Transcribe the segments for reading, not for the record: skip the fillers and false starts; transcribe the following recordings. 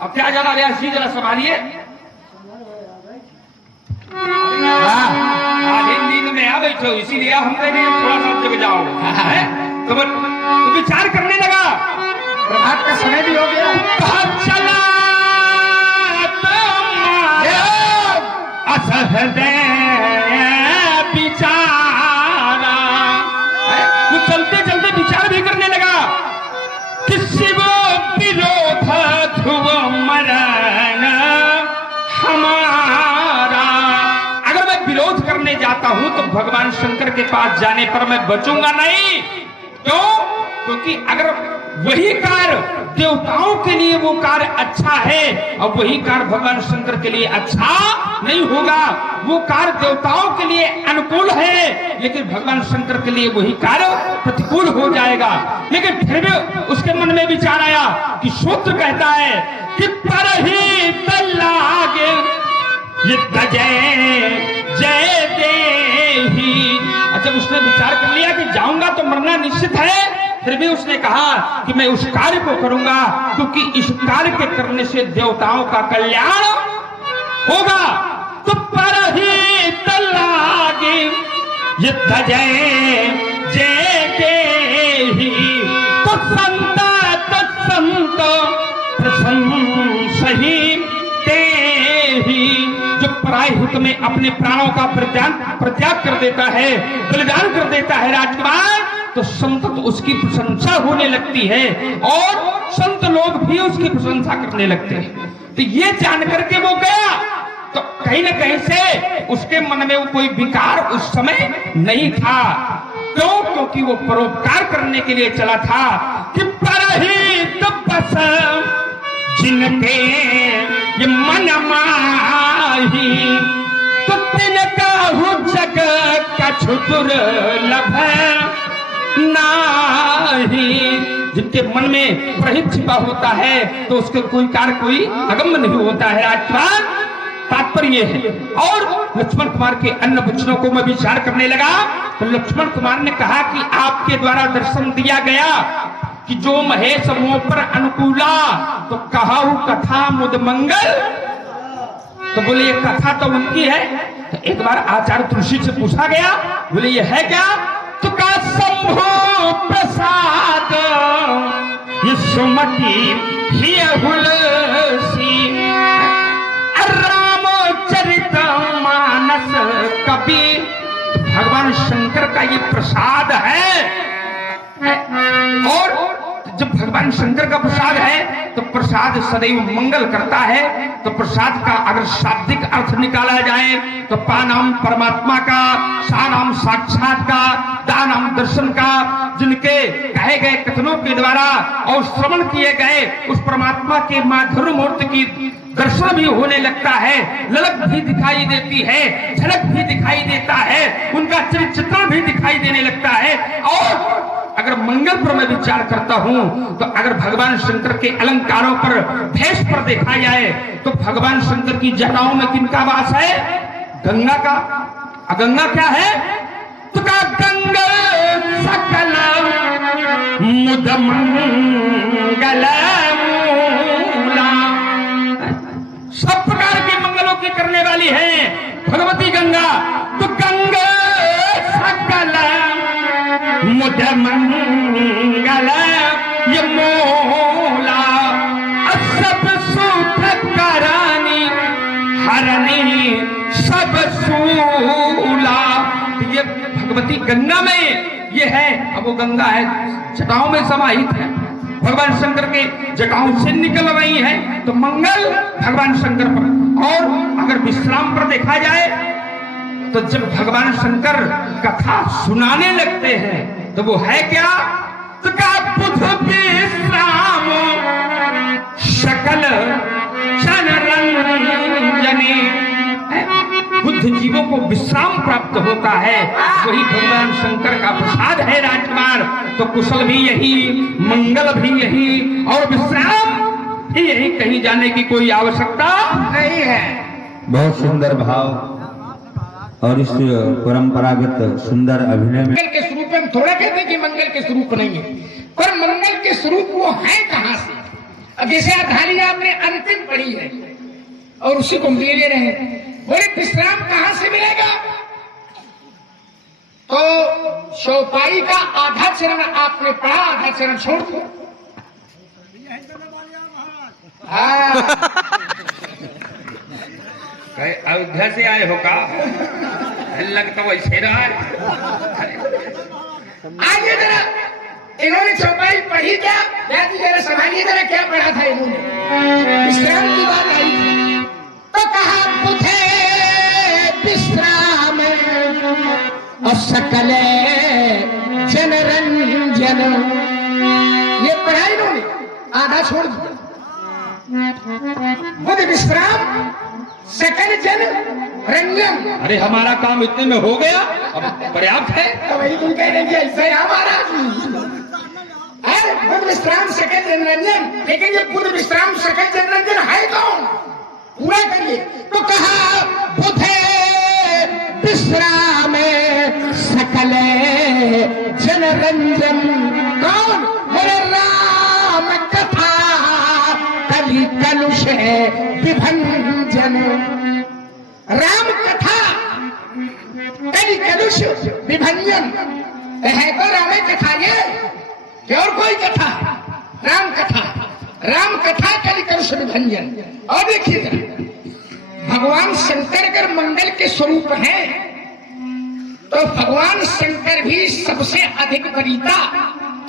अब क्या जाना रहा सी जरा संभालिए। आज नींद में आ बैठो इसीलिए हम कहेंगे थोड़ा सा जग जाओ। तो विचार करने लगा, प्रभात का समय भी हो गया। चला असहदे बिचारा, वो चलते चलते विचार भी करने लगा कि शिव विरोध ध्रुव मरण हमारा। अगर मैं विरोध करने जाता हूं तो भगवान शंकर के पास जाने पर मैं बचूंगा नहीं। क्यों? क्योंकि अगर वही कार्य देवताओं के लिए वो कार्य अच्छा है और वही कार्य भगवान शंकर के लिए अच्छा नहीं होगा। वो कार्य देवताओं के लिए अनुकूल है लेकिन भगवान शंकर के लिए वही कार्य प्रतिकूल हो जाएगा। लेकिन फिर भी उसके मन में विचार आया कि सूत्र कहता है कि पर ही तल्लागे ये जय जय देही। अच्छा, उसने विचार कर लिया कि जाऊंगा तो मरना निश्चित है, फिर भी उसने कहा कि मैं उस कार्य को करूंगा क्योंकि इस कार्य के करने से देवताओं का कल्याण होगा। तो पर ही तल्लागे ये जय जय देही तो संत प्रसन्न सही तेही। जो पराय हित में अपने प्राणों का प्रत्याग कर देता है, बलिदान कर देता है राजकुमार, तो संत तो उसकी प्रशंसा होने लगती है और संत लोग भी उसकी प्रशंसा करने लगते हैं। तो ये जानकर के वो गया तो कहीं न कहीं से उसके मन में वो कोई विकार उस समय नहीं था। क्यों? क्योंकि वो परोपकार करने के लिए चला था कि परहित बस जिनके ये मन माही तो तिनका हो जग कछु दुर्लभ नाही। जिनके मन में प्रहित छिपा होता है तो उसके कोई कार्य कोई अगम्य नहीं होता है। राजकुमार तात्पर्य है। और लक्ष्मण कुमार के अन्य वचनों को मैं विचार करने लगा तो लक्ष्मण कुमार ने कहा कि आपके द्वारा दर्शन दिया गया कि जो महेश मोह पर अनुकूला तो कहाऊ कथा मुद मंगल। तो बोले ये कथा तो उनकी है। तो एक बार आचार्य तुलसी से पूछा गया, बोले ये है क्या? तो का शंभु प्रसाद ये सुमति ही हुलसी रामचरित मानस कवि। तो भगवान शंकर का ये प्रसाद है। और जब भगवान शंकर का प्रसाद है तो प्रसाद सदैव मंगल करता है। तो प्रसाद का अगर शाब्दिक अर्थ निकाला जाए तो पा नाम परमात्मा का, सा नाम साक्षात का, दा नाम दर्शन का। जिनके कहे गए कथनों के द्वारा और श्रवण किए गए उस परमात्मा के माधुर्य मूर्ति की दर्शन भी होने लगता है, ललक भी दिखाई देती है, झलक भी दिखाई देता है, उनका चित्रण भी दिखाई देने लगता है। और अगर मंगल पर मैं विचार करता हूं तो अगर भगवान शंकर के अलंकारों पर, भेष पर देखा जाए तो भगवान शंकर की जटाओं में किनका वास है? गंगा का। गंगा क्या है? तो का गंगा सकल मुद मंगल मूला। सब प्रकार के मंगलों की करने वाली है भगवती गंगा। तो गंगा सकल मुद मंगल ये मूला सब सुख करानी हरनी सब सूला। ये भगवती गंगा में ये है। अब वो गंगा है जटाओं में समाहित है, भगवान शंकर के जटाओं से निकल रही है। तो मंगल भगवान शंकर पर। और अगर विश्राम पर देखा जाए तो जब भगवान शंकर कथा सुनाने लगते हैं तो वो है क्या? तो का बुध विश्राम सकल जनरंजनी। बुद्ध जीवों को विश्राम प्राप्त होता है, वही भगवान शंकर का प्रसाद है राजकुमार। तो कुशल भी यही, मंगल भी यही और विश्राम भी यही, कहीं जाने की कोई आवश्यकता नहीं है। बहुत सुंदर भाव और इस परंपरागत सुंदर अभिनय में मंगल के स्वरूप में हम थोड़ा कहते हैं कि मंगल के स्वरूप नहीं है, पर मंगल के स्वरूप वो है कहां से? अब जैसे अर्धाली आपने अंतिम पढ़ी है और उसी को ले रहे हैं, बोले विश्राम कहां से मिलेगा? तो चौपाई का आधा चरण आपने पढ़ा, आधा चरण छोड़ दिया। अयोध्या से आए हो का? लगता वैसे रहा है। आइए जरा, इन्होंने चौपाई पढ़ी क्या? जरा संभालिए जरा, क्या पढ़ा था इन्होंने? विश्राम की बात आई थी तो कहा बुधे विश्राम और सकल जनरंजन, ये पढ़ा इन्होंने, आधा छोड़ दिया। बुध विश्राम सकल जन रंजन। अरे हमारा काम इतने में हो गया, अब पर्याप्त है। तो वही तुम कह रहे हैं ऐसे हमारा बुध विश्राम सकल जनरंजन, लेकिन ये बुध विश्राम सकल जनरंजन है कौन? पूरा करिए। तो कहा बुधे विश्राम सकल जनरंजन, कौन? बोले राम कथा कलि कलुष विभंजन। राम कथा कलि कलुष विभंजन है तो राम कथा ये और कोई कथा? राम कथा, राम कथा कलि कलुष विभंजन। और देखिए भगवान शंकर अगर मंगल के स्वरूप हैं तो भगवान शंकर भी सबसे अधिक वरीयता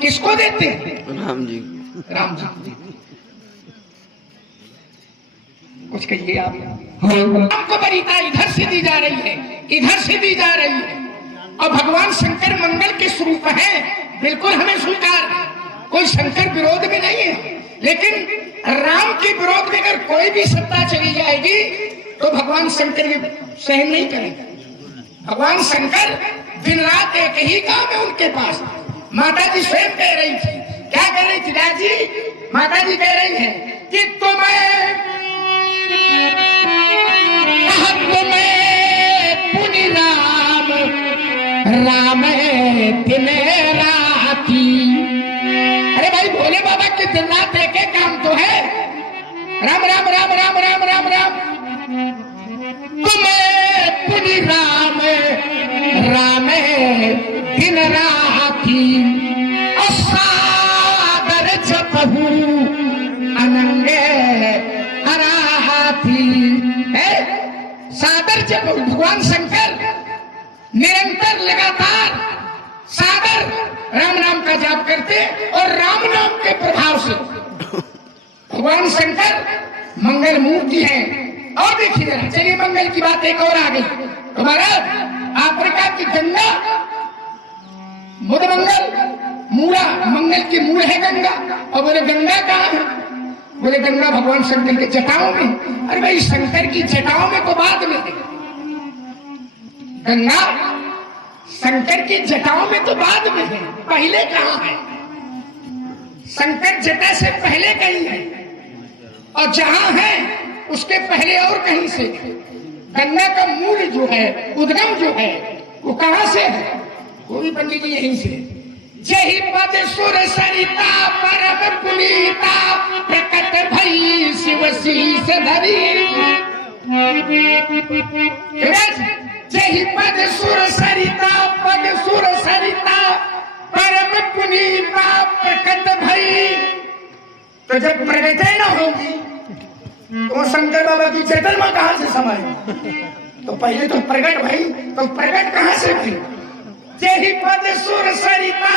किसको देते हैं? राम जी। राम जी कुछ कहिए आप। आपको वरीयता इधर से दी जा रही है, इधर से दी जा रही है, और भगवान शंकर मंगल के स्वरूप हैं, बिल्कुल हमें स्वीकार है, कोई शंकर विरोध में नहीं है। लेकिन राम के विरोध में अगर कोई भी सत्ता चली जाएगी तो भगवान शंकर भी सहन नहीं करेंगे। भगवान शंकर दिन रात एक ही काम है उनके पास। माता जी स्वयं कह रही थी, क्या कह रही थी दादी? माता जी कह रही है कि तुम्हें पुनि राम राम दिन राती। अरे भाई भोले बाबा के दिन रात एक काम तो है, राम राम राम राम राम राम राम। तुम्हें पुनि राम राम दिन राती, सागर जपहू अनंगे अराहाती। सागर जपहू, भगवान शंकर निरंतर लगातार सागर राम नाम का जाप करते और राम नाम के प्रभाव से भगवान शंकर मंगल मूर्ति है। और देखिए जरा, चलिए मंगल की बात एक और आ गई। हमारा अफ्रीका की गंगा, बुध मंगल मूला, मंगल की मूल है गंगा। और बोले गंगा कहाँ है? बोले गंगा भगवान शंकर के जटाओं में। अरे भाई शंकर की जटाओं में तो बाद में है गंगा, शंकर की जटाओं में तो बाद में है, पहले कहाँ है? शंकर जटा से पहले कहीं है, और जहां है उसके पहले और कहीं से। गंगा का मूल जो है, उद्गम जो है, वो कहां से है? वो भी पंडित जी यहीं से। जही पद सुर सरिता परम पुनीता, प्रकट भई शिव शीस धरी। जही पद सुर सरिता, पद सुर सरिता परम पुनीता, प्रकट भई। तो जब प्रकट न होगी तो शंकर बाबा की चेतन में कहां से समाई? तो पहले तो प्रकट भाई, तो प्रकट कहां से भाई? जही पद सुर सरिता,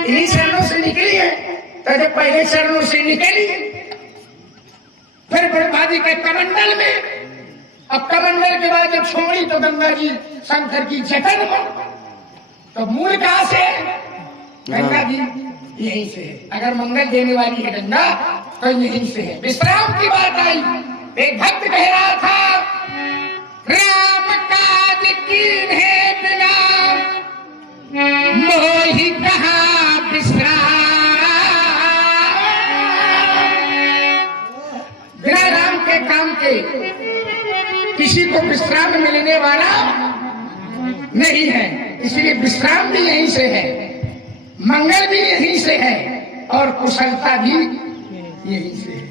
इन्हीं चरणों से निकली है। तो जब पहले चरणों से निकली, फिर ब्रह्मादि के कमंडल में, अब कमंडल के बाद जब छोड़ी तो गंगा जी शंकर की जटन में। तो मूल कहां से? गंगा जी यहीं से है। अगर मंगल देने वाली है गंगा तो यहीं से है। विश्राम की बात आई, एक भक्त कह रहा था, राम काज कीन है बिना मोहि कहा विश्राम। बिना राम के काम के किसी को विश्राम मिलने वाला नहीं है। इसलिए विश्राम भी यहीं से है, मंगल भी यहीं से है, और कुशलता भी यही से है।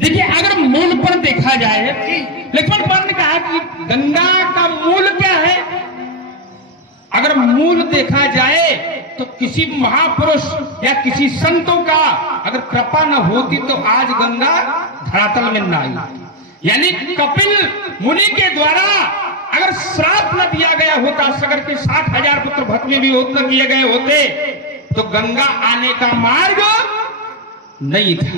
देखिए अगर मूल पर देखा जाए, लक्ष्मण पंत ने कहा कि गंगा का मूल क्या है। अगर मूल देखा जाए तो किसी महापुरुष या किसी संतों का अगर कृपा न होती तो आज गंगा धरातल में न आई। यानी कपिल मुनि के द्वारा अगर श्राप न दिया गया होता, सगर के 60,000 पुत्र भस्म भी न किए गए होते तो गंगा आने का मार्ग नहीं था।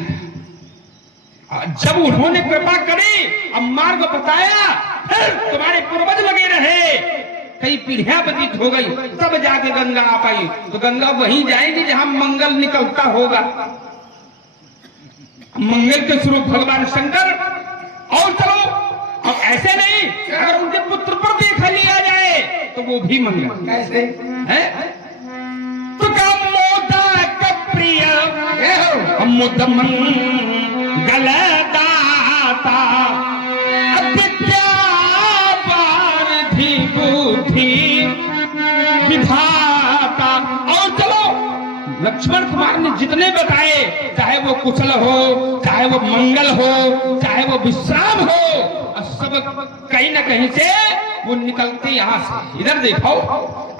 जब उन्होंने कृपा करी, अब मार्ग बताया, फिर तुम्हारे पूर्वज लगे रहे, कई पीढ़ियां व्यतीत हो गई, तब जाके गंगा आ पाई। तो गंगा वहीं जाएगी जहां मंगल निकलता होगा। मंगल के स्वरूप भगवान शंकर। और चलो अब ऐसे नहीं, अगर उनके पुत्र पर देखा लिया जाए तो वो भी मंगल कैसे है। तो का मोदक प्रिय मुद मंगल दाता, विधाता। और चलो लक्ष्मण कुमार ने जितने बताए, चाहे वो कुशल हो, चाहे वो मंगल हो, चाहे वो विश्राम हो, सब कहीं ना कहीं से वो निकलते यहां से। इधर देखो,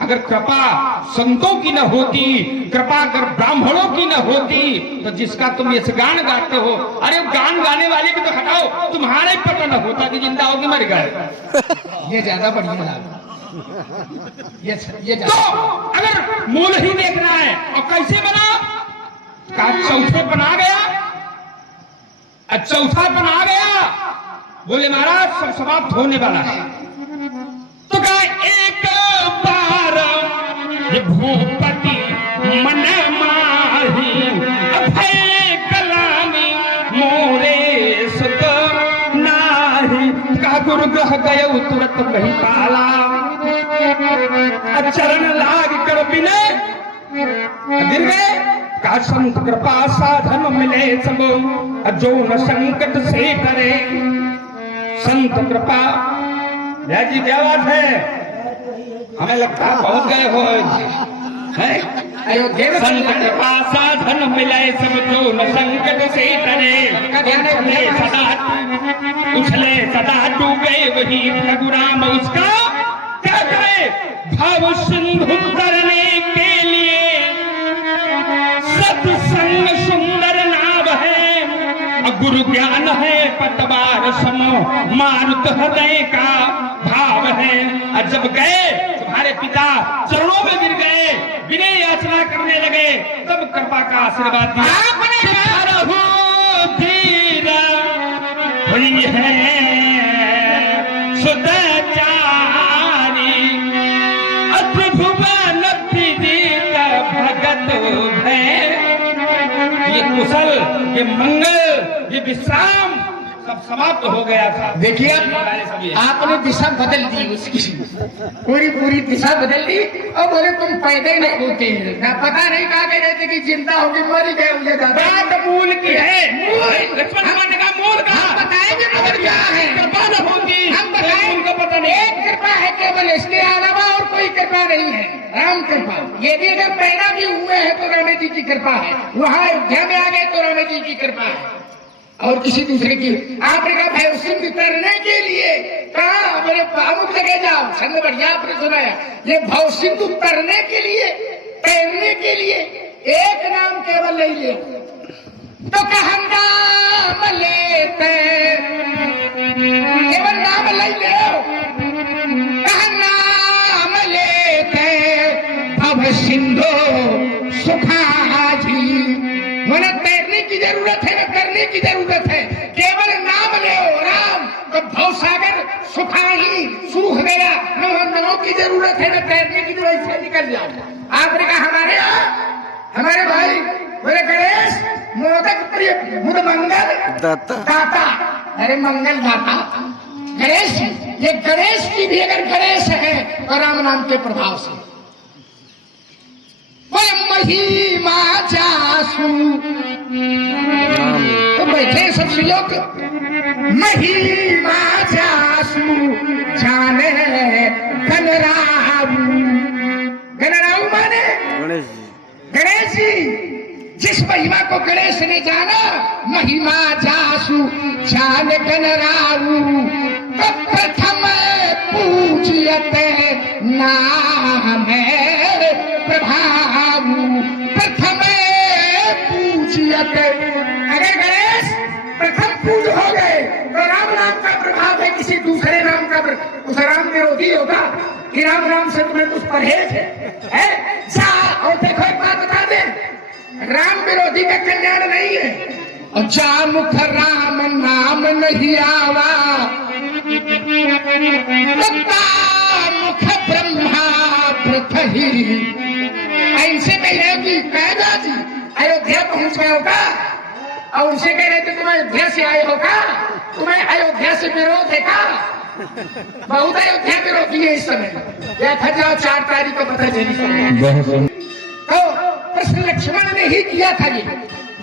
अगर कृपा संतों की न होती, कृपा अगर ब्राह्मणों की न होती, तो जिसका तुम ये गान गाते हो, अरे गान गाने वाले भी तो हटाओ, तुम्हारा ही पता न होता कि जिंदा हो कि मर गए। ये ज्यादा बढ़िया लगा। ये तो अगर मूल ही देखना है और कैसे बना, का चौथे बना गया, चौथा बना गया, बोले महाराज सब समाप्त होने वाला है। तो कहा एक बार ये भूपति मन माही, अभय कलामी मोरे सुत नाही। कहा गुरु ग्रह गए तुरंत नहीं पाला, चरण लाग कर विनय गिर गए। का संत कृपा साधन मिले सब, जो न संकट से डरे। संत कृपा, जी क्या बात है, हमें लगता है पहुंच गए हो। संत कृपा साधन मिले सब, जो न संकट से डरे। उछले सदा डूबे वही प्रभु राम, उसका क्या करे भाव सिंधु तरने के लिए। सत्संग सुंदर नाव है, गुरु ज्ञान है पतवार समो, मारुत हृदय का भाव है। और जब गए तुम्हारे पिता चरणों में गिर गए, विनय याचना करने लगे, तब कृपा का आशीर्वाद दिया। हुई है सुदचारी, अत्रिभुवन विदित भगत है। ये कुशल, ये मंगल, ये विश्राम सब समाप्त हो गया था। देखिए आपने दिशा बदल दी उसकी, पूरी दिशा बदल दी। और बोले तुम पैदा ही नहीं होते हैं, ना पता नहीं कहा गए थे कि चिंता होगी, मर गए मुझे बात मूल की है। लक्ष्मण ने कहा मूल कहा बताएंगे मगर क्या है, कृपा न होगी, हम बताएं उनका पता नहीं। एक कृपा है केवल, इसके अलावा और कोई कृपा नहीं है, राम कृपा। ये भी अगर पैदा भी हुए हैं तो राम जी की कृपा है, वहां अयोध्या में आ गए तो राम जी की कृपा है, और किसी दूसरे की। आपने कहा भाई सिंधु तरने के लिए कहा, मेरे अमुक जगह जाओ, छंद बढ़िया आपने सुनाया। ये भाव सिंधु तरने के लिए, तैरने के लिए एक नाम केवल ले लियो, तो कहा नाम लेते, केवल नाम ले लो, कहा नाम लेते भव सिंधु सुखाजी। मैंने तैरने की जरूरत है, न करने की जरूरत है, केवल नाम ले राम, तो भव सागर सुखा ही सूख गया। न नाव की जरूरत है, न तैरने की, तो ऐसे निकल जाओ। आपने कहा हमारे यहाँ, हमारे भाई बोले गणेश मोदक प्रिय मुद मंगल दाता। अरे मंगल दाता गणेश, ये गणेश की भी अगर गणेश है तो राम नाम के प्रभाव से। महिमा जासू, तो बैठे सब श्लोक, महिमा जासू जाने गणराऊ। गणराऊ माने गणेश जी जिस महिमा को गणेश ने जाना, महिमा जासु जान गण राऊ, तब प्रथम पूजियत नाम प्रभाऊ, प्रथम पूजियत। अगर गणेश प्रथम पूज हो गए तो राम नाम का प्रभाव है, किसी दूसरे नाम का उस राम विरोधी होगा कि राम नाम से तुम्हें कुछ परहेज है? जा और देखो, एक बात बता दे, राम विरोधी का कल्याण नहीं है। और जा मुख राम नाम नहीं आवा, मुख ब्रह्मा पृथ्वी। ऐसे में है कि कैदा जी अयोध्या पहुंच गए होगा और उनसे कह रहे थे तुम अयोध्या से आए हो का, तुम्हें अयोध्या से विरोध है का? बहुत अयोध्या विरोधी है इस समय। या था जाओ 4 तारीख को पता चली। तो प्रश्न लक्ष्मण ने ही किया था, ये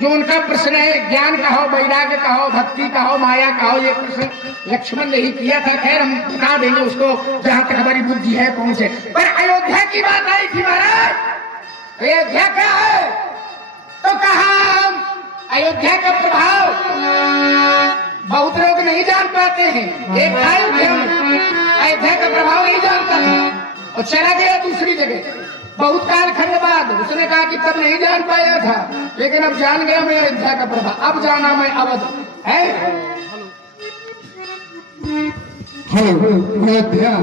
जो उनका प्रश्न है, ज्ञान का हो, वैराग्य का हो, भक्ति का हो, माया का हो, ये प्रश्न लक्ष्मण ने ही किया था। खैर हम बता देंगे उसको जहां तक हमारी बुद्धि है पहुंचे। पर अयोध्या की बात आई थी महाराज, अयोध्या क्या है? तो कहा अयोध्या का प्रभाव बहुत लोग नहीं जान पाते हैं। एक भाई अयोध्या का प्रभाव नहीं जानता था और चला गया दूसरी जगह। बहुत कालखंड बाद उसने कहा कि तब नहीं जान पाया था, लेकिन अब जान गया मैं अयोध्या का प्रभाव। अब जाना मैं अवध है। अयोध्या,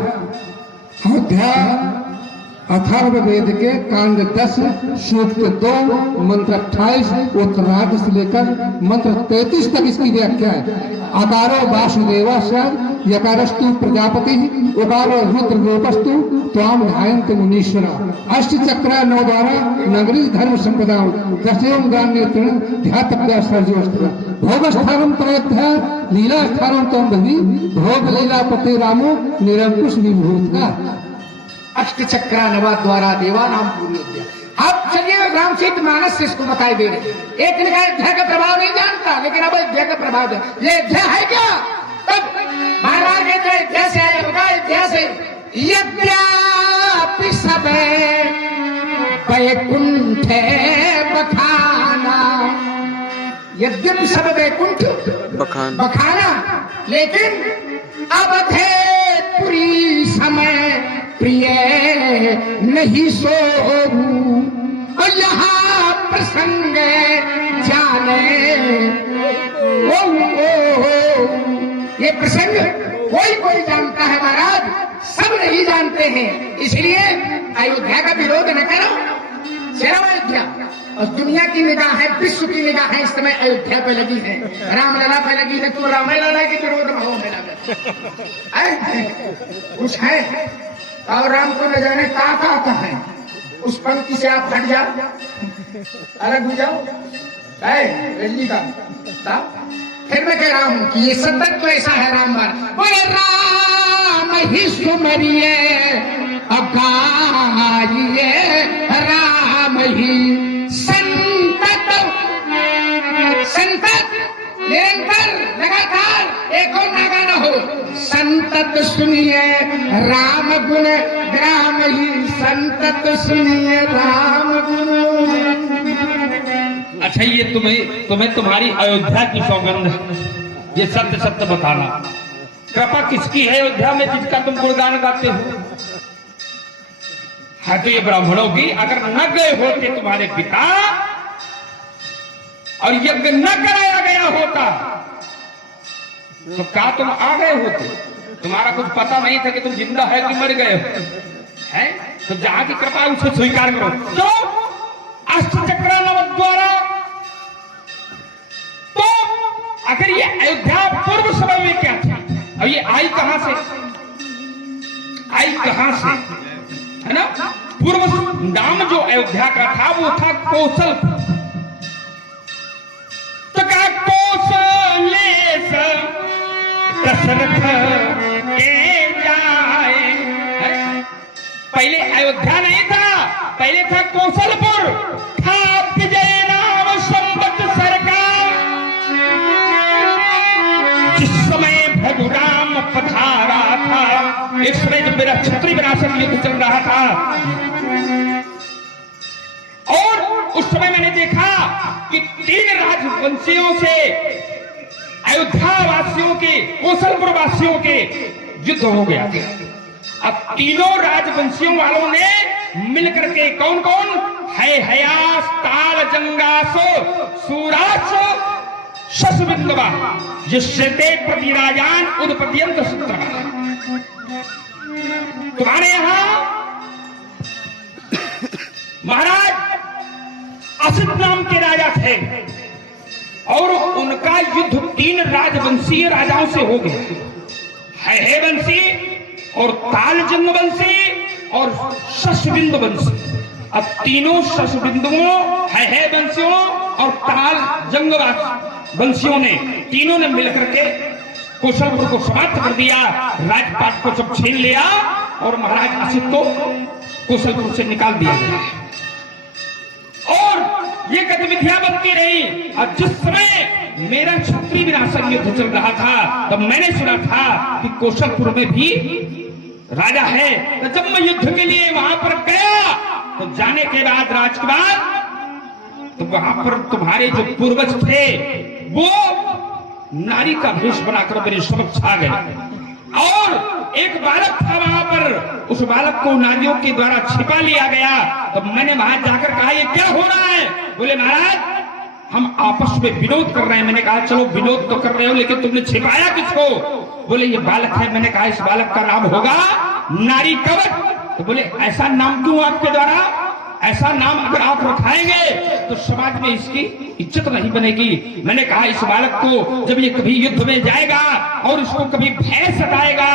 अयोध्या अथर्ववेद के कांड 10 सूक्त 2 मंत्र 28 उत्तरार्ध से लेकर मंत्र 33 तक इसकी व्याख्या है। अकारो वासुदेवस्य यकारस्तु प्रजापति उकारो रुद्ररूपस्तु त्वाम ध्यायन्त मुनीश्वर। अष्टचक्र 9 द्वारा नगरी धर्म संपदा दशयों गान्य तृण ध्यातव्य सर्जोस्त्र भोगस्थानम प्रयत्न लीला स्थानम तम भवि भोग लीला पते रामो निरंकुश विभूत। अष्टचक्रा नवा द्वारा देवा नाम पूरी अयोध्या। अब चलिए रामचरित मानस से इसको बताई दे रहे। एक ने कहा अयोध्या का प्रभाव नहीं जानता, लेकिन अब अयोध्या का प्रभाव है। ये अयोध्या है क्या? तब महाराज कहते हैं अयोध्या से आया होगा, अयोध्या से यद्यापि सब वैकुंठ बखाना, यद्यपि सब वैकुंठ बखाना, लेकिन अवधेपुरी समय प्रिय नहीं सोऊ। और यहाँ प्रसंग जाने ये प्रसंग कोई जानता है महाराज, सब नहीं जानते हैं। इसलिए अयोध्या का विरोध न करो, चलो अयोध्या। और दुनिया की निगाहें, विश्व की निगाहें इस समय अयोध्या पे लगी है, रामलला पे लगी है। तुम रामलला के विरोध में हो मेरा कुछ है और राम को न जाने का आता है। उस पंक्ति से आप हट जाओ, अलग हो जाओ। रजनी का फिर मैं कह रहा हूं कि ये सतत तो ऐसा है राम बार बोले राम ही सुमरिए अगाइए, राम ही संतत संतत निरंतर लगातार एक और नागा न हो। संतत सुनिए राम गुण ग्राम ही, संतत सुनिए राम गुण। अच्छा ये तुम्हें तुम्हारी अयोध्या की सौगंध है, ये सत्य सत्य बताना। कृपा किसकी है अयोध्या में जिसका तुम गुणगान गाते हो? हाँ तो ये ब्राह्मणों की। अगर न गए होते तुम्हारे पिता और यज्ञ न कराया गया होता तो क्या तुम आ गए होते? तुम्हारा कुछ पता नहीं था कि तुम जिंदा है कि मर गए हो, है? तो जहां की कृपा है उसे स्वीकार करो। तो अष्टचक्र नव द्वारा, तो अगर ये अयोध्या पूर्व समय में क्या थी और ये आई कहां से? आई कहां से, है ना? पूर्व नाम जो अयोध्या का था वो था कौशल। तो क्या कौशलेश दशरथ के जाए, पहले अयोध्या नहीं था, पहले था कौशलपुर, था विजय नाम संवत्सर का। जिस समय भगुराम पधारा था, इस समय जब मेरा क्षत्रिय विनाशक युद्ध चल रहा था और उस समय मैंने देखा कि 3 राजवंशियों से अयोध्या वासियों के, कौशलपुर वासियों के युद्ध हो गया। अब तीनों राजवंशियों वालों ने मिलकर के, कौन कौन है, हयास, ताल, जंगास, सूरास, शशबिंदवा, जिससे प्रतिराजान उदपत्यंत सूत्र। तुम्हारे यहां महाराज असित नाम के राजा थे और उनका युद्ध 3 राजवंशीय राजाओं से हो गया, है वंशी और तालजंग वंशी और शशबिंद वंशी। अब तीनों शशबिंदुओं, है वंशियों और तालजंग वंशियों ने, तीनों ने मिलकर के कौशलपुर को समाप्त कर दिया, राजपाट को सब छीन लिया और महाराज असित को कौशलपुर से निकाल दिया गया। और ये गतिविधियां बनती रही। और जिस समय मेरा क्षत्रिय विनाशन युद्ध चल रहा था, तब मैंने सुना था कि कौशलपुर में भी राजा है। तो जब मैं युद्ध के लिए वहां पर गया, तो जाने के बाद राजकुमार, तो वहां पर तुम्हारे जो पूर्वज थे वो नारी का भेष बनाकर मेरे समक्ष आ गए। और एक बालक था वहां पर, उस बालक को नारियों के द्वारा छिपा लिया गया। तब मैंने वहां जाकर कहा, ये क्या हो रहा है? बोले महाराज हम आपस में विनोद कर रहे हैं। मैंने कहा चलो विनोद तो कर रहे हो, लेकिन तुमने छिपाया किसको? बोले ये बालक है। मैंने कहा इस बालक का नाम होगा नारी कवच। तो बोले ऐसा नाम क्यों आपके द्वारा? ऐसा नाम अगर आप रखाएंगे तो समाज में इसकी इज्जत नहीं बनेगी। मैंने कहा इस बालक को जब ये कभी युद्ध में जाएगा और इसको कभी भय सताएगा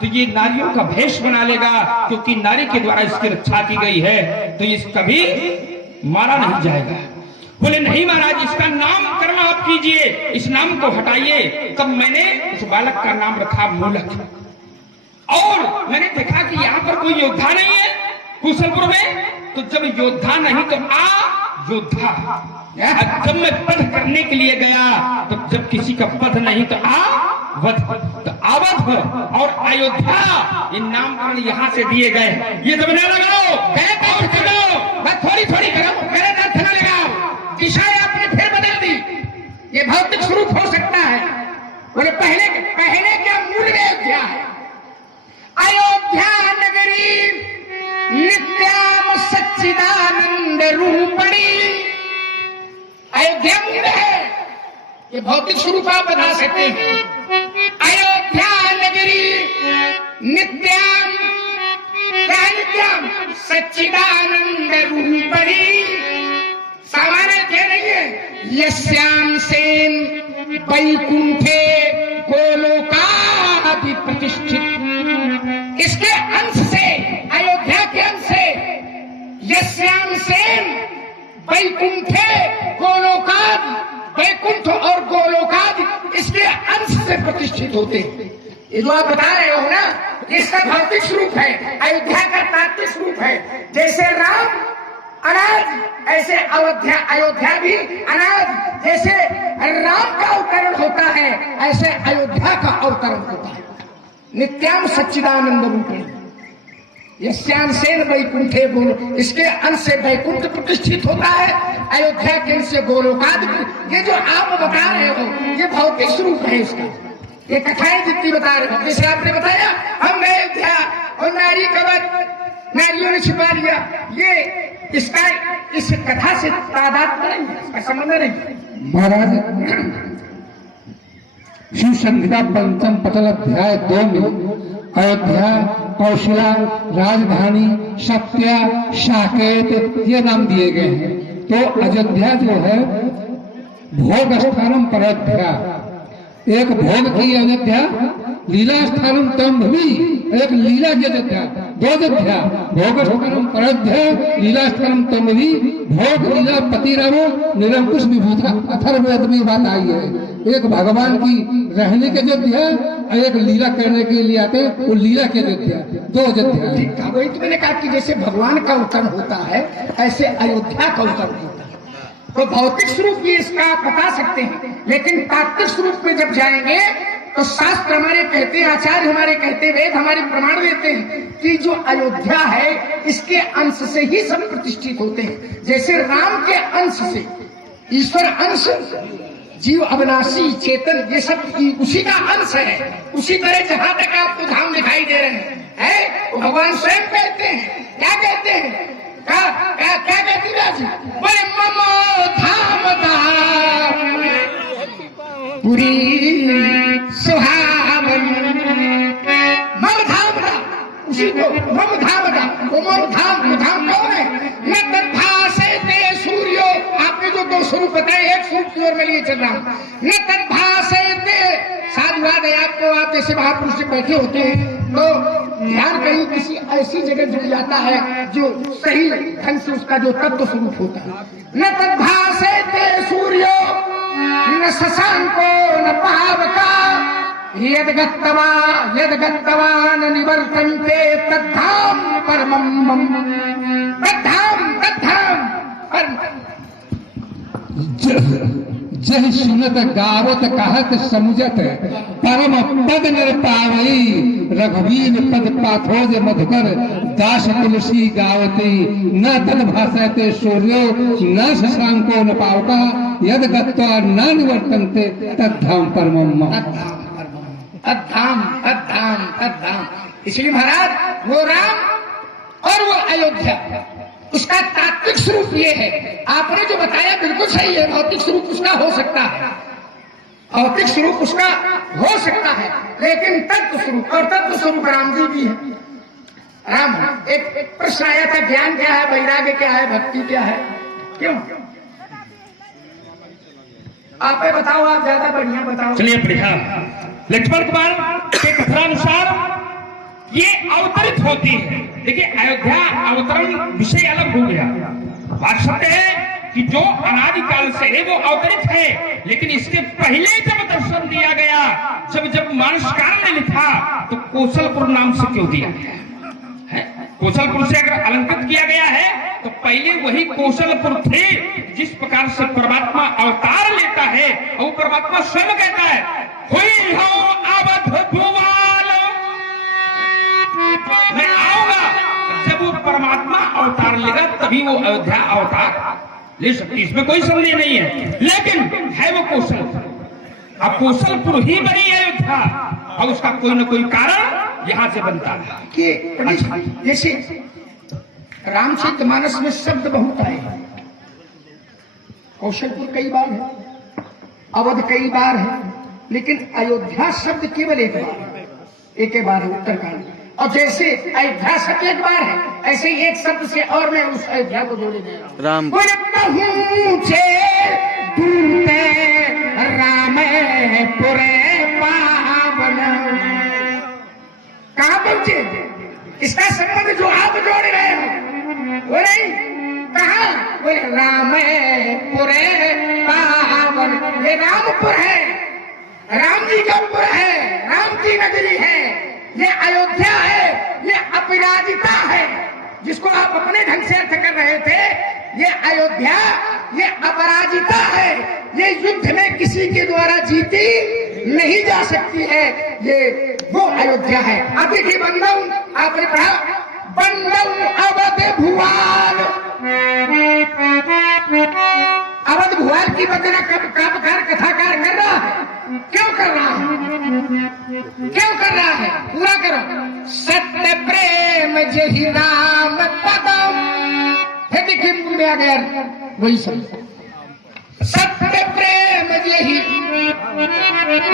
तो ये नारियों का भेष बना लेगा, क्योंकि नारी के द्वारा इसकी रक्षा की गई है, तो ये कभी मारा नहीं जाएगा। बोले नहीं महाराज, इसका नामकरण आप कीजिए, इस नाम को हटाइए। तब मैंने उस बालक का नाम रखा मूलक। और मैंने देखा कि यहाँ पर कोई योद्धा नहीं है कौशलपुर में, तो जब योद्धा नहीं तो आ योद्धा। जब मैं पद करने के लिए गया, तो जब किसी का पद नहीं तो आ वध, तो अवध और अयोध्या ये नामकरण यहाँ से दिए गए। ये जब न लगाओ, थोड़ी थोड़ी करो, गलत अर्थ न लगाओ। दिशा आपने फिर बदल दी। ये भौतिक स्वरूप हो सकता है। बोले पहले क्या मूल में अयोध्या है। अयोध्या नगरी नित्याम सच्चिदानंद रूपणी। अयोध्या मूल है, ये भौतिक स्वरूप आप बता सकते हैं। अयोध्या नगरी नित्याम, क्या नित्याम? सच्चिदानंद रूपणी। सामान्य थे नहीं है। यस्याम सेन वैकुंठे गोलोकादि प्रतिष्ठित। इसके अंश से, अयोध्या के अंश से, यस्याम सेन वैकुंठे गोलोकाद, वैकुंठ और गोलोकाद इसके अंश से प्रतिष्ठित होते। ये जो आप बता रहे हो ना, इसका भौतिक स्वरूप है। अयोध्या का तात्विक स्वरूप है। जैसे राम अनाज, ऐसे अयोध्या भी अनाज। जैसे राम का अवतरण होता है, ऐसे अयोध्या का अवतरण होता है। नित्याम सच्चिदानंद रूपेण यस्याम सेन वैकुंठे गोलो। इसके अंश से वैकुंठ प्रतिष्ठित होता है, अयोध्या के अंश से गोलोकाद। ये जो आप बता रहे हो, ये भौतिक स्वरूप है इसका। ये कथाएं जितनी बता रहे हो, जैसे आपने बताया हम गए अयोध्या और नारी कवच, नारियों ने छिपा लिया, ये इसका इस कथा से तादात्म्य नहीं है, इसका संबंध नहीं। महाराज शिव संहिता पंचम पटल अध्याय 2 में अयोध्या, कौशला, राजधानी, सत्या, साकेत ये नाम दिए गए हैं। तो अयोध्या जो है भोग स्थानम पर अयोध्या, एक भोग की अयोध्या, लीला स्थानम तंभवी, एक लीला की अयोध्या, दो अयोध्या। भोग स्थानम पर अयोध्या, लीला स्थानम तंभवी, भोग लीला पतिरामो निरंकुश विभूता। अथर्ववेद में बात आई है। एक भगवान की रहने की अयोध्या और एक लीला करने के लिए आते, वो लीला की अयोध्या, दो अयोध्या। वही तो मैंने कहा कि जैसे भगवान का अवतरण होता है, ऐसे अयोध्या का अवतरण होता है। तो भौतिक स्वरूप भी इसका आप बता सकते हैं, लेकिन तात्विक स्वरूप में जब जाएंगे तो शास्त्र हमारे कहते हैं, आचार्य हमारे कहते हैं, वेद हमारे प्रमाण देते हैं कि जो अयोध्या है इसके अंश से ही सब प्रतिष्ठित होते हैं। जैसे राम के अंश से ईश्वर अंश, जीव अविनाशी चेतन, ये सब उसी का अंश है। उसी तरह जहां तक आपको धाम दिखाई दे रहे हैं तो भगवान स्वयं कहते हैं, क्या कहते हैं, क्या कहती है, बोले ममो धाम धाम पुरी सुहावन, मम धाम धाम, उसी को मम धाम धाम, वो मम धाम, धाम कौन है, न तद्भासे ते सूर्यो, आपने जो दो स्वरूप बताए, एक स्वरूप की ओर मैं लिए चल रहा हूँ, न तद्भासे ते, साधुवाद है आपको, आप जैसे महापुरुष से बैठे होते हैं तो ध्यान कहीं किसी ऐसी जगह जुड़ जाता है जो सही ढंग से उसका जो तत्व स्वरूप होता है। न तद्भासे ते सूर्यो न शशांको न पावका यद गत्तवा न निवर्तन्ते तद्धाम परमं मम, तद्धाम परम। जह सुनत गावत कहत समुझत परम पद नर पावई, रघुवीर पद पाथोज मधुकर दास तुलसी गावती, न तद भाषते सूर्यो न शशांको न पावका यद गत्वा न निवर्तन्ते तद्धाम परमम्। तद्धाम। इसलिए महाराज वो राम और वो अयोध्या, उसका तात्विक स्वरूप ये है, आपने जो बताया बिल्कुल सही है। भौतिक स्वरूप उसका हो सकता है, भौतिक स्वरूप उसका हो सकता है, लेकिन तत्व स्वरूप, और तत्व स्वरूप राम जी भी है। राम, एक प्रश्न आया था, ज्ञान क्या है, वैराग्य क्या है, भक्ति क्या है, क्यों? आप बताओ, आप ज्यादा बढ़िया बताओ। चलिए बढ़िया। लक्ष्मण कुमार के कथनानुसार ये अवतरित होती है। देखिए अयोध्या अवतरण विषय अलग हो गया। बात सत्य है कि जो अनादिकाल से है वो अवतरित है, लेकिन इसके पहले जब दर्शन दिया गया, जब मानसकार ने लिखा तो कौशलपुर नाम से क्यों दिया गया है? कौशलपुर से अगर अलंकृत किया गया है तो पहले वही कौशलपुर थे। जिस प्रकार से परमात्मा अवतार लेता है और परमात्मा स्वयं कहता है, हुई हो अवध भुवाल, मैं आऊंगा। जब वो परमात्मा अवतार लेगा तभी वो अयोध्या अवतार ले सकती, इसमें कोई संदेह नहीं है। लेकिन है वो कौशलपुर, अब कौशलपुर ही बनी अयोध्या, और उसका कोई न कोई कारण यहाँ से बनता है कि जैसे रामचरितमानस में शब्द बहुत आए, कौशलपुर कई बार है, अवध कई बार है, लेकिन अयोध्या शब्द केवल एक बार है, उत्तरकांड। और जैसे अयोध्या शब्द एक बार है, ऐसे एक शब्द से और मैं उस अयोध्या को जोड़े दे रहा हूं। राम पावन, कहां पहुंचे? इसका संबंध जो आप जोड़ रहे हो वो नहीं, कहा? बोले रामपुरे पावन, ये रामपुर है, राम जी का पुर है, राम की नगरी है, ये अयोध्या है, ये अपराजिता है, जिसको आप अपने ढंग से अर्थ कर रहे थे। ये अयोध्या, ये अपराजिता है, ये युद्ध में किसी के द्वारा जीती नहीं जा सकती है, ये वो अयोध्या है। अब देखिए बंदौ, आपने पढ़ा बंदौ अवध भुवाल, अवध भुवाल की वंदना कथाकार कर रहा है, क्यों कर रहा है? पूरा करो। सत्य प्रेम जहि राम पदम, फिर देखिए में आ गया वही सब, सत्य प्रेम जहि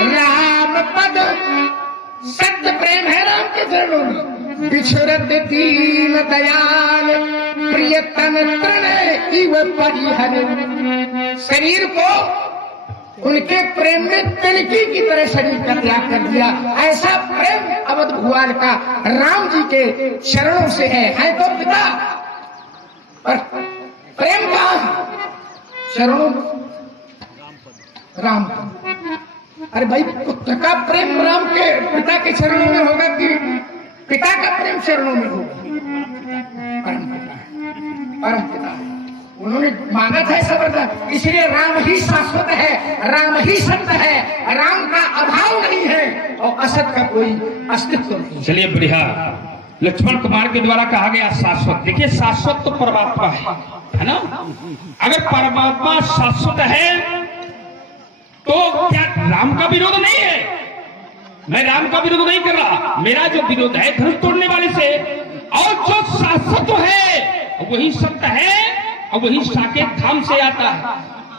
राम पद, सत्य प्रेम है राम के चरणों में। बिछुरत दीन दयाल प्रिय तन तृण इव परिहर, शरीर को उनके प्रेम में तिनकी की तरह शरीर का त्याग कर दिया। ऐसा प्रेम अवध भुवाल का राम जी के चरणों से है तो पिता, और प्रेम कहाँ है? चरणों राम। अरे भाई, पुत्र का प्रेम राम के पिता के चरणों में होगा कि पिता का प्रेम चरणों में होगा? परम पिता है, उन्होंने मांगा था जबरदस्त। इसलिए राम ही शाश्वत है, राम ही सत्य है, राम का अभाव नहीं है। और असत का कोई अस्तित्व नहीं। चलिए बढ़िया। लक्ष्मण कुमार के द्वारा कहा गया शाश्वत। देखिए शाश्वत तो परमात्मा है ना। अगर परमात्मा शाश्वत है तो क्या राम का विरोध नहीं है? मैं राम का विरोध नहीं कर रहा, मेरा जो विरोध है धनुष तोड़ने वाले से। और जो शाश्वत है वही सत्य है और वही साकेत धाम से आता है।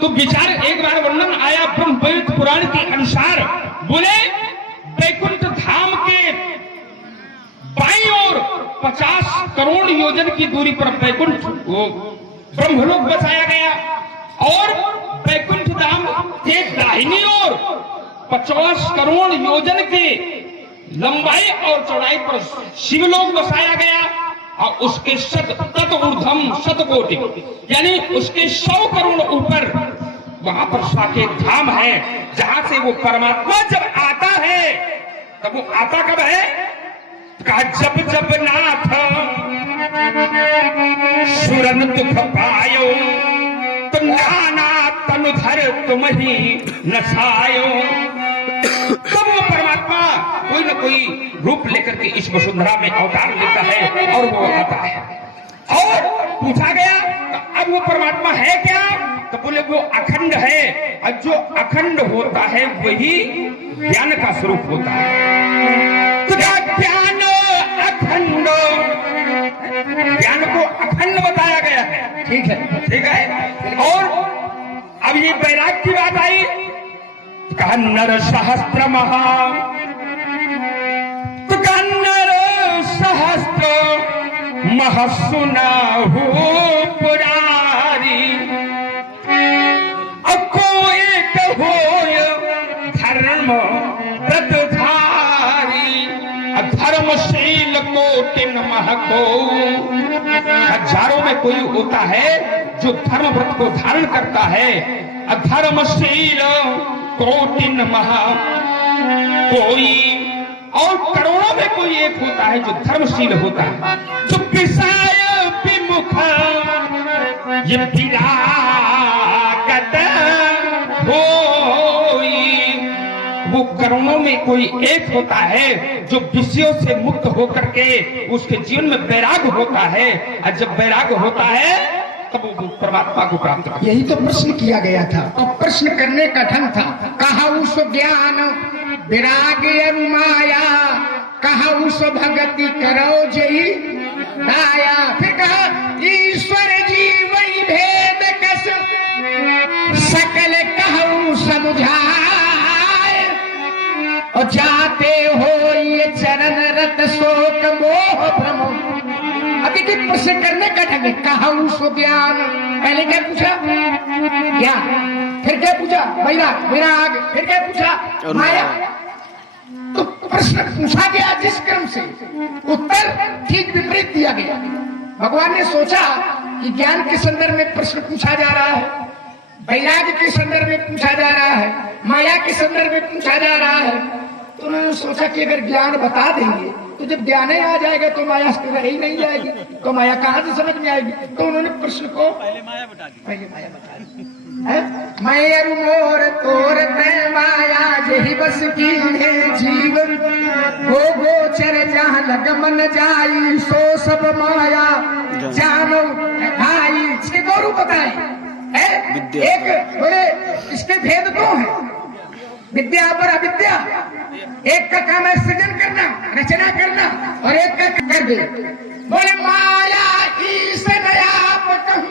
तो विचार एक बार वर्णन आया ब्रह्मवेद पुराण के अनुसार, बोले वैकुंठ धाम के बाईं ओर 50 करोड़ योजन की दूरी पर वैकुंठ वो ब्रह्मलोक बसाया गया और वैकुंठ धाम के दाहिनी ओर 50 करोड़ योजन की लंबाई और चौड़ाई पर शिवलोक बसाया गया और उसके तत ऊर्ध्वम शतकोटि यानी उसके 100 करोड़ ऊपर वहां पर साकेत धाम है, जहां से वो परमात्मा जब आता है तब वो आता कब है? कहा जब जब नाथ सुरन दुख पायो तो नाना तनुधर तुम ही नसायो। तब वो परमात्मा कोई न कोई रूप लेकर के इस वसुंधरा में अवतार लेता है और वो आता है। और पूछा गया तो अब वो परमात्मा है क्या? तो बोले वो अखंड है और जो अखंड होता है वही ज्ञान का स्वरूप होता है। तो क्या ज्ञान अखंड, ज्ञान को अखंड बताया गया है। ठीक है, ठीक है। और अब ये वैराग की बात आई, कहा नर सहस्त्र महा, तो कहा नर सहस्त्र महसुना हो पुरारी, अब कोई कहो धर्म व्रतधारी, धर्मशील कोटि नमः को। हजारों में कोई होता है जो धर्म व्रत को धारण करता है। धर्मशील कोटि नमः कोई, और करोड़ों में कोई एक होता है जो धर्मशील होता है, जो विषय विमुख ये विरागत होई। वो करोड़ों में कोई एक होता है जो विषयों से मुक्त होकर के उसके जीवन में वैराग होता है, और जब वैराग होता है तब वो परमात्मा को प्राप्त करता है। यही तो प्रश्न किया गया था और प्रश्न करने का ढंग था। कहा उस ज्ञान विराग माया, कहा उस भगति करो जई दाया। फिर कहा ईश्वर जीव भेद कस सकल कहूँ समझाए, और जाते हो ये चरण रत शोक मोह भ्रम। अभी की प्रश्न करने का ढंग है। कहा उस ज्ञान, पहले क्या पूछा? ज्ञान, फिर क्या पूछा? वैराग, विराग, फिर क्या पूछा? माया। तो प्रश्न पूछा गया जिस क्रम से, उत्तर ठीक विपरीत दिया गया। भगवान ने सोचा कि ज्ञान के संदर्भ में प्रश्न पूछा जा रहा है, वैराग के संदर्भ में पूछा जा रहा है, माया के संदर्भ में पूछा जा रहा है। तो उन्होंने सोचा कि अगर ज्ञान बता देंगे तो जब ज्ञान आ जाएगा तो माया रह ही नहीं जाएगी, तो माया कहां से समझ में आएगी। तो उन्होंने प्रश्न को पहले माया बता दी। मैं मोर तोर पे माया यही बस की है जीव, वो गोचर जहां लग मन जाई सो सब माया जानो भाई। इसके दो रूप बताए हैं। एक बोले इसके भेद दो हैं, विद्या और अविद्या। एक का काम है सृजन करना, रचना करना, और एक का कर दे। बोले माया ईश नयाप कहूं,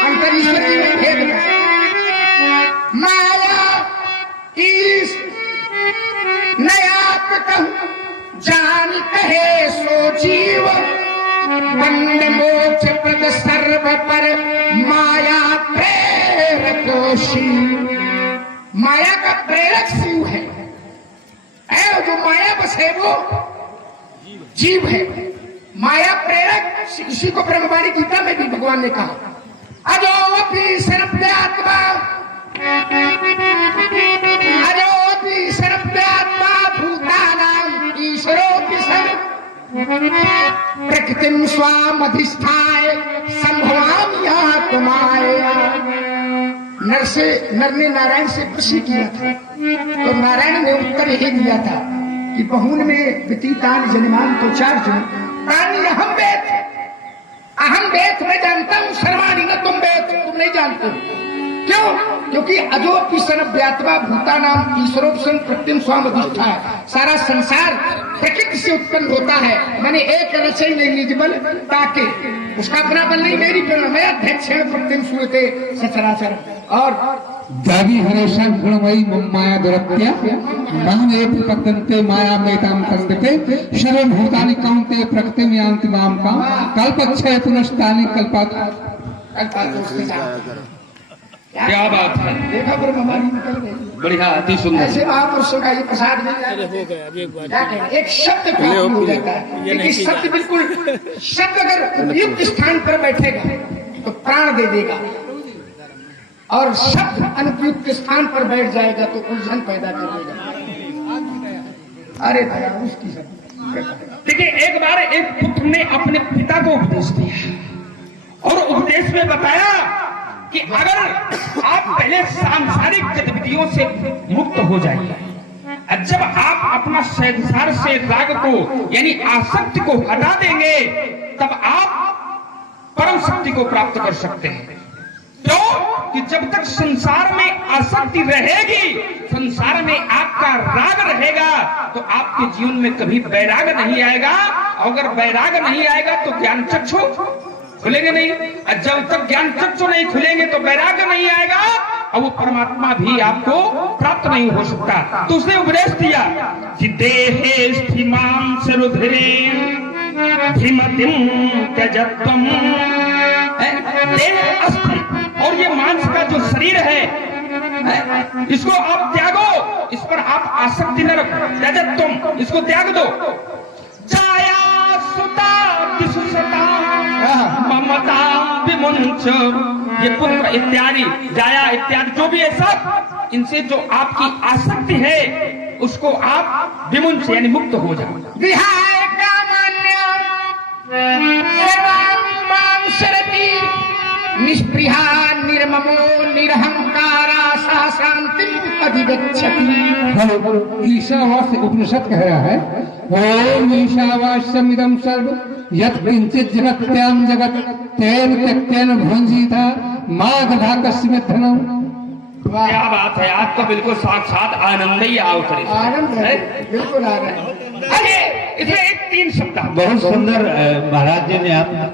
अंतर ईश्वरी में भेद है। माया ईश नयाप कहूं, जान कहे सो जीव, बंद मोक्ष प्रद सर्व पर माया प्रेरक शिव। माया का प्रेरक शिव है, जो माया बस है वो जीव है। माया प्रेरक, इसी को ब्रह्मवाणी गीता में भी भगवान ने कहा, अजो अपनी सर्वव्यात्मा, अजो अपनी सर्वव्यात्मा भूतानां ईश्वरोऽपि सर्व प्रकृतिं स्वामधिष्ठाय संभवामि आत्माय। नरस जैसे नर ने नारायण से प्रश्न किया था तो नारायण ने उत्तर यही दिया था कि बहुन में व्यतीतान जन्मान तो चार जन तानी अहम वेद मैं जानता हूँ, सर्वाणी न तुम वेद, तुम नहीं जानते हो। क्यों? क्योंकि अजोपि सन व्यात्मा भूता नाम ईश्वरोपसन प्रत्यम स्वाम अधिष्ठा है। सारा संसार प्रकृति से उत्पन्न होता है, मैंने एक रचय नहीं निज बल ताके, उसका अपना बल नहीं, मेरी प्रेरणा, मैं अध्यक्ष प्रत्यम सूयते सचराचर। और देवी हरेशा गुणमयी माया दुरत्या माम एक प्रकटन्ते माया मेताम कंदते सर्वभूतानि कौन्ते प्रकृतिम यान्ति माम काम कल्पक्षय पुनस्तानि कल्पात्। क्या बात है, देखा ब्रह्म हमारी निकल गई, बढ़िया, अति सुंदर। ऐसे महापुरुषों का ये प्रसाद मिल जाता है, एक शब्द प्राप्त हो जाता है। लेकिन शब्द बिल्कुल, शब्द अगर युक्त स्थान पर बैठेगा तो प्राण दे देगा, और शब्द अनुपयुक्त स्थान पर बैठ जाएगा तो उलझन पैदा कर देगा। अरे भैया उसकी देखिए, एक बार एक पुत्र ने अपने पिता को उपदेश दिया और उपदेश में बताया कि अगर आप पहले सांसारिक गतिविधियों से मुक्त हो जाइए, जब आप अपना संसार से राग को यानी आसक्ति को हटा देंगे, तब आप परम शक्ति को प्राप्त कर सकते हैं। क्यों? कि जब तक संसार में आसक्ति रहेगी, संसार में आपका राग रहेगा, तो आपके जीवन में कभी वैराग नहीं आएगा। अगर वैराग नहीं आएगा तो ज्ञान चक्षु खुलेंगे नहीं, और जब तक ज्ञान चक्षु नहीं खुलेंगे तो वैराग नहीं आएगा, और वो परमात्मा भी आपको प्राप्त नहीं हो सकता। तो उसने उपदेश दिया कि देहे स्थिमां सरुधिरे धीमतिम त्यजत्वम, देह अस्थि और ये मांस का जो शरीर है, इसको आप त्यागो, इस पर आप आसक्ति न रखो, त्यजत्वम, इसको त्याग दो। जाया सुता दिशुसता ममता विमुंच, ये पुत्र इत्यादि, जाया इत्यादि जो भी है सब, इनसे जो आपकी आसक्ति है उसको आप विमुंच यानी मुक्त हो जाओ। विहाय कामान्य सर्वां शरति निष्पृहा निर्ममो निरहंकारा सा शांतिम अधिगच्छति। ईशावास्य उपनिषद कह रहा है, ओम ईशावास्यमिदं सर्व यत् किंचित् जगत्यां जगत् तेन त्यक्तेन भुंजीता मागधा कस्मित् धनम्। क्या बात है, आज तो बिल्कुल साक्षात आनंद ही अवतरित आनंद है, बिल्कुल आ रहा है। इसमें एक 3 शब्द बहुत सुंदर महाराज जी ने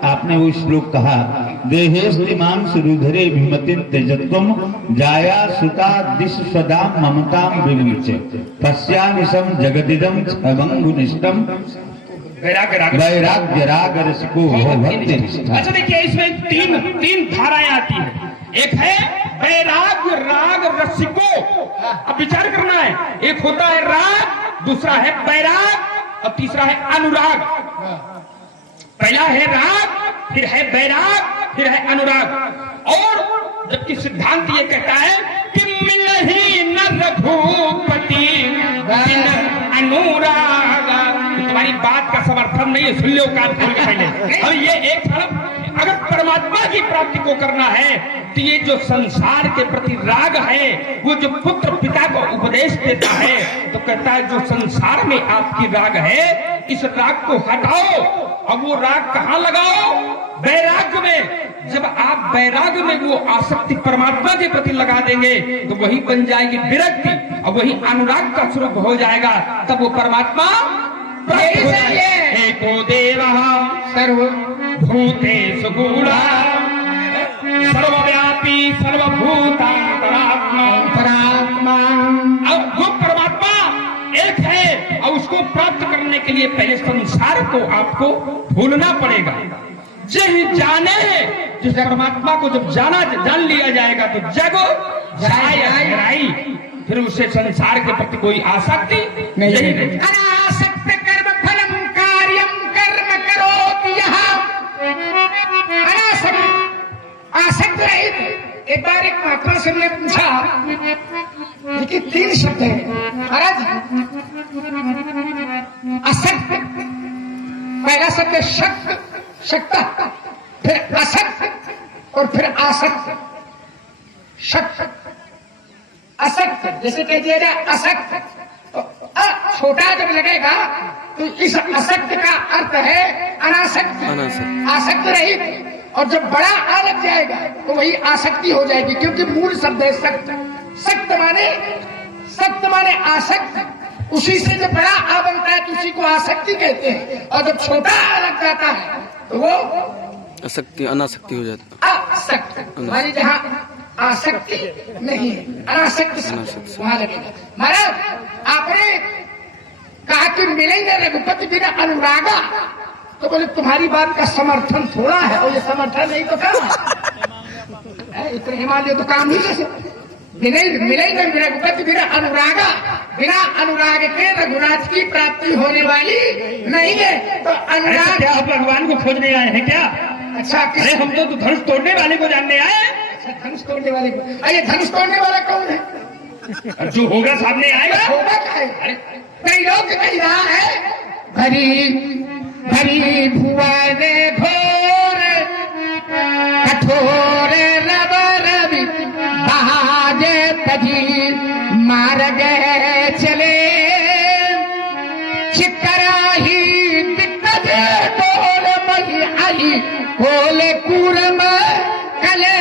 आपने वो श्लोक कहा, देहेस्तिमां सुरुधरे विमतिं त्यजत्वम जाया सुता दिश सदा ममतां विमुच्य तस्यानिशं जगदिदं अवंगुनिष्ठम वैराग्य राग रसिको भक्ति निष्ठा। अच्छा देखिए, इसमें तीन धाराएं आती है। एक है वैराग्य राग रसिको, अब विचार करना है, एक होता है राग, दूसरा है वैराग और तीसरा है अनुराग। पहला है राग, फिर है वैराग, फिर है अनुराग। और जबकि सिद्धांत ये कहता है कि मिलहि न रघुपति बिन अनुराग। तुम्हारी बात का समर्थन नहीं है, सुन लो कान खोल के पहले। और ये एक तरफ अगर परमात्मा की प्राप्ति को करना है तो ये जो संसार के प्रति राग है, वो जो पुत्र पिता को उपदेश देता है तो कहता है जो संसार में आपकी राग है, इस राग को हटाओ। अब वो राग कहाँ लगाओ? वैराग्य में। जब आप वैराग्य में वो आसक्ति परमात्मा के प्रति लगा देंगे तो वही बन जाएगी विरक्ति, और वही अनुराग का स्वरूप हो जाएगा। तब वो परमात्मा एको देवः सर्वभूतेषु गूढ़ः सर्वव्यापी सर्वभूतांतरात्मा। अब वो परमात्मा एक है, और उसको प्राप्त करने के लिए पहले संसार को आपको भूलना पड़ेगा। जाने जिस परमात्मा को जब जान लिया जाएगा तो जगो जाए, फिर उससे संसार के प्रति कोई आसक्ति नहीं रहेगी। अनासक्त कर्म फलम कार्यम कर्म करोति यहाँ अनासक्त आसक्त रहित। एक बार एक महात्मा से मैंने पूछा, लेकिन 3 शब्द है महाराज। असक्त, पहला शब्द शक्त, शक्ता, फिर असक्त और फिर आसक्त। शक्त जैसे कह दिया जाए असक्त, तो छोटा जब लगेगा तो इस असक्त का अर्थ है अनासक्त, आसक्त रहित। और जब बड़ा आ लग जाएगा तो वही आसक्ति हो जाएगी, क्योंकि मूल शब्द है सक्त। सक्त माने आसक्त। उसी से जब बड़ा आ बनता है तो उसी को आसक्ति कहते हैं, और जब छोटा आ लग जाता है तो वो आसक्ति अनासक्ति हो जाता है। आसक्त हमारी जहाँ आसक्ति नहीं है, अनासक्त वहां लगेगा। महाराज आपने कहा कि मिलेंगे रघुपति बिना अनुरागा, तो बोले तुम्हारी बात का समर्थन थोड़ा है, और ये समर्थन नहीं तो काम है, इतने हिमालय तो काम ही कैसे मिलेंगे रघुपति बिना अनुरागा, बिना अनुराग के रघुराज की प्राप्ति होने वाली नहीं है। तो अनुराग क्या आप भगवान को खोजने आए हैं क्या? अच्छा, अरे हम तो धनुष तोड़ने वाले को जानने आए। धनुष तोड़ने वाले को? अरे धनुष तोड़ने वाला कौन है? जो होगा सामने आएगा। होगा क्या है? कई लोग कह रहा है भरी भरी भुवन घोर कठोर रव रवि बहाजे तजी मार गए चले चिकराही दिग्गज डोल मही आई कोले कूरम कले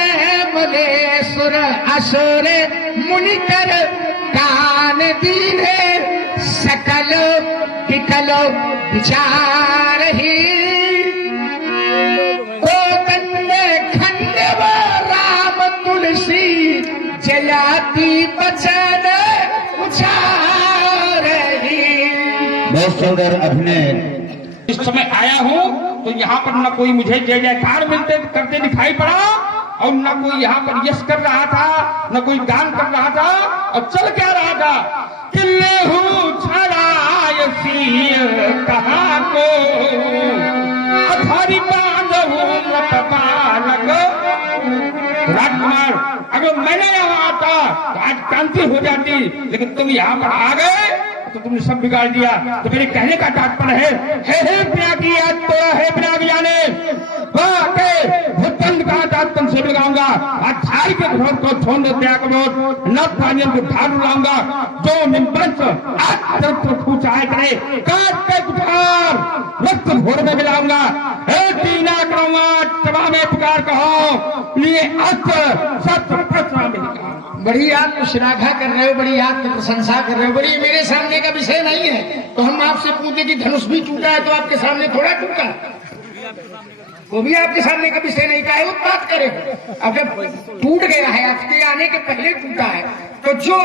मले सुर असुर मुनिकर कान दीने सकल विकल विचार ही कोदंड खंड राम तुलसी जयाति बचन उचार ही। बहुत सुंदर अभिनय। इस समय आया हूँ तो यहाँ पर न कोई मुझे जय जयकार मिलते करते दिखाई पड़ा, और न कोई यहाँ पर यश कर रहा था, न कोई गान कर रहा था, और चल क्या रहा था किले हूँ छड़ाय सिंह कहाँ को अधारी बांधहूँ बालक। राजकुमार अगर मैंने यहाँ आता तो आज क्रांति हो जाती, लेकिन तुम यहाँ पर आ गए तो तुमने सब बिगाड़ दिया। तो मेरे कहने का तात्पर्य है प्रयागी आज तो है प्रयाग जाने भूतंड का तात्पर्य से बिगाऊंगा। आज झाड़ी के घर को छोड़ त्याग न पानी को ढालू लाऊंगा, जो निम्बंस आज तो पूछाए करे काट के पुकार रक्त भोर में मिलाऊंगा। हे दीना करूंगा सभा में पुकार कहो लिए अस्त्र सत्य प्रश्न मिलेगा। बड़ी आत्म श्लाघा कर रहे हो, बड़ी आत्म प्रशंसा कर रहे हो, बड़ी मेरे सामने का विषय नहीं है। तो हम आपसे पूछे कि धनुष भी टूटा है तो आपके सामने थोड़ा टूटा, वो भी आपके सामने का विषय नहीं। का है उत्पात करे, अब जब टूट गया है आपके आने के पहले टूटा है, तो जो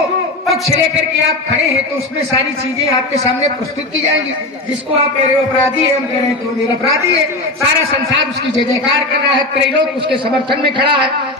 पक्ष लेकर के आप खड़े हैं तो उसमें सारी चीजें आपके सामने प्रस्तुत की जाएंगी। जिसको आप कह रहे हो अपराधी है, हम कह रहे हैं तो निरपराधी है। सारा संसार उसकी जय जयकार कर रहा है, त्रैलोक उसके समर्थन में खड़ा है।